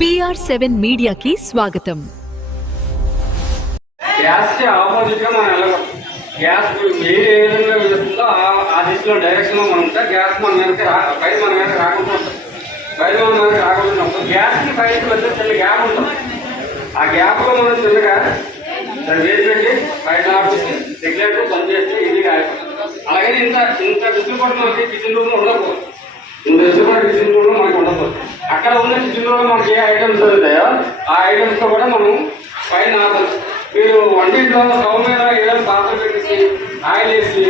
PR7 మీడియాకి స్వాగతం. Gas కి ఆపోజిట్ గా మనం వెళ్ళగలం. గ్యాస్ ఏ విధంగా వెళ్తుందో ఆ దిశలో డైరెక్షన్ లో మనం ఉంటే గ్యాస్ మన మీదకి బయట మన మీద రాకుండా ఉంటుంది. బయట మన మీదకి రాకుండా గ్యాస్ కి బయటకు వెళ్తే చిన్న గ్యాప్ ఉంటుంది. ఆ గ్యాప్ లో మనం చిన్నగా దాన్ని వేసి పెట్టి బయట ఆపేసి రెగ్యులేటర్ బంద్ చేస్తే ఈజీగా అయిపోతుంది. అలాగే ఇంత విసులుబాటు మనకి కిచెన్ రూమ్ లో ఉండకపోవచ్చు. ఇంత విసులుబాటు కిచెన్ రూమ్ లో మనకి ఉండకపోవచ్చు. అక్కడ ఉన్న కిచెన్ రూమ్ లో మనకి ఏ ఐటమ్స్ దొరుకుతాయో ఆ ఐటమ్స్ తో కూడా మనం పైన ఆపచ్చు. మీరు వంటింట్లో స్టవ్ మీద ఏదైనా పాత్ర పెట్టేసి ఆయిల్ వేసి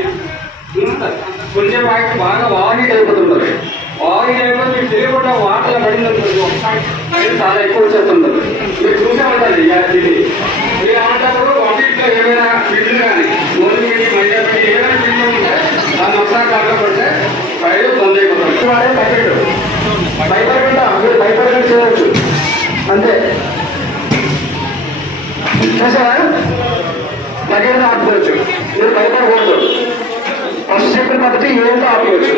కొంచెం ఆయిల్ బాగా వాగిట్ అయిపోతుంటుంది. వాగిట్ అయిపోతే మీకు తెలియకుండా వాటర్లో పడింది అనుకోండి, ఒకసారి చాలా ఎక్కువ వచ్చేస్తుంటుంది. మీరు చూసే ఉంటుంది ఇది. మీరు అలాంటప్పుడు వంటింట్లో ఏమైనా పిండి కానీ గోధుమ పిండి మైదా పిండి ఏమైనా పిండి ఉంటే దాన్ని ఒకసారి కాకుండా పడితే బయట బంద్ అయిపోతుంది. భయపడకుండా మీరు భయపడకుండా చేయవచ్చు అంతే. చూసారా మర్యాద ఆపుకోవచ్చు. మీరు భయపడకూడదు. ఫస్ట్ చెప్పిన పద్ధతి ఏదో ఆపుకోవచ్చు.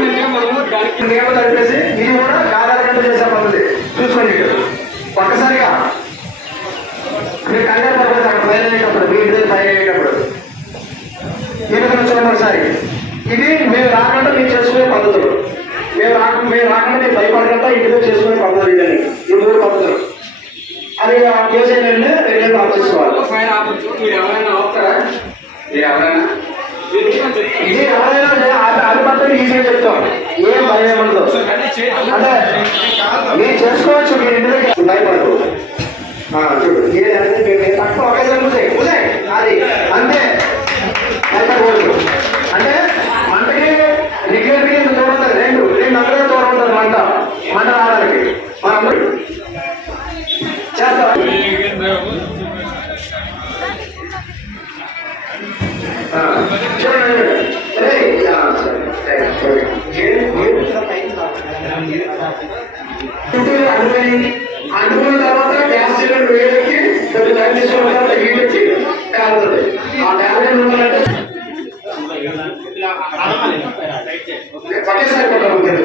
మేము కలిపేసి ఇది కూడా కాదాలంటే చేసే పద్ధతి చూసుకోండి. ఒక్కసారిగా మీరు కంగారు పడుతుంది. అక్కడ ఫైర్ అయ్యేటప్పుడు మీ ఇంటి ఫైర్ అయ్యేటప్పుడు ఇది చూడండి ఒకసారి. ఇది మేము రాకుండా మీరు చేసుకునే పద్ధతులు. మేము రాకుండా మీరు భయపడకుండా ఇంటితో చేసుకునే పద్ధతులు ఇదని ఈ 3 పద్ధతులు. అది చేసేటంటే రెండు ఆపేసుకోవాలి. ఫైర్ ఆపచ్చు. మీరు ఎవరైనా ఆపుతారా? మీరు ఎవరైనా ఇది ఎవరైనా అది పద్ధతి ఈజీగా చెప్తాం. ఏం భయం ఉండదు. అంటే మీరు చేసుకోవచ్చు. మీరు ఇంటి దగ్గర భయపడదు. చూడు ఏదంటే తక్కువ ఒకేసారి ముసే అది అంతే. భయపడకూడదు. అంటే మంటకి రెగ్యులర్గా దూరం ఉంటుంది. రెండు అందరూ దూరం ఉంటుంది. మంట రావడానికి మనం చేస్తాం. అంటుకున్న తర్వాత గ్యాస్ సిలిండర్ వేడికి కొంచెం టైం తీసుకున్న తర్వాత హీట్ వచ్చి కాలుతుంది. ఆ టాబ్లెట్ ఉండాలంటే ఒకేసారి కొట్టాలి.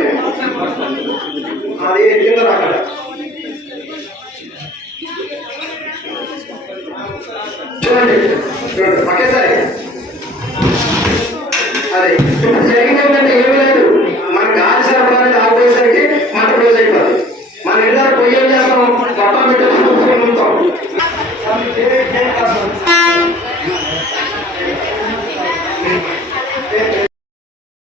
అది కింద రాకుండా చూడండి ఒకేసారి. అది జరిగింది ఏంటంటే ఏమీ లేదు. మన గాలి సరఫరా ఆగిపోయేసరికి మంట క్లోజ్ అయిపోతుంది. మన ఇంట్లో పొయ్యి ఏం చేస్తాం, గొప్ప పెట్టి